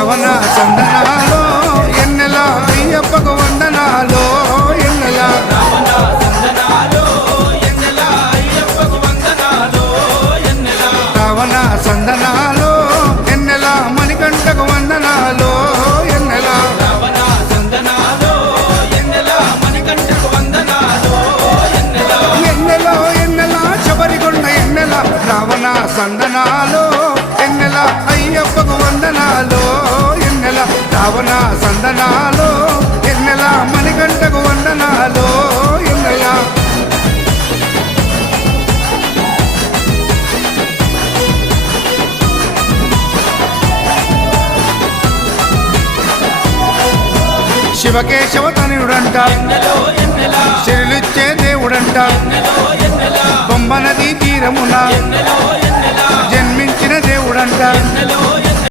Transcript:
రావణ సందనాలో ఎన్నెల అయ్యప్పకు వందనాలో ఎన్నెల రావణ సందనాలో ఎన్నెల మణికంఠకు వందనాలో ఎన్నెల ఎన్నెలో ఎన్నెల శబరికొండ ఎన్నెల రావణ సందనాలో ఎన్నెల అయ్యప్పకు వందనాలో ఎన్నెల రావణ సందనాలో ఎన్నెల మణికంఠకు వందనాలో ఎన్నెల శివకేశవ తనయుడంట శిరులిచ్చే దేవుడంట బొమ్మ నదీ తీరమున జన్మించిన దేవుడంట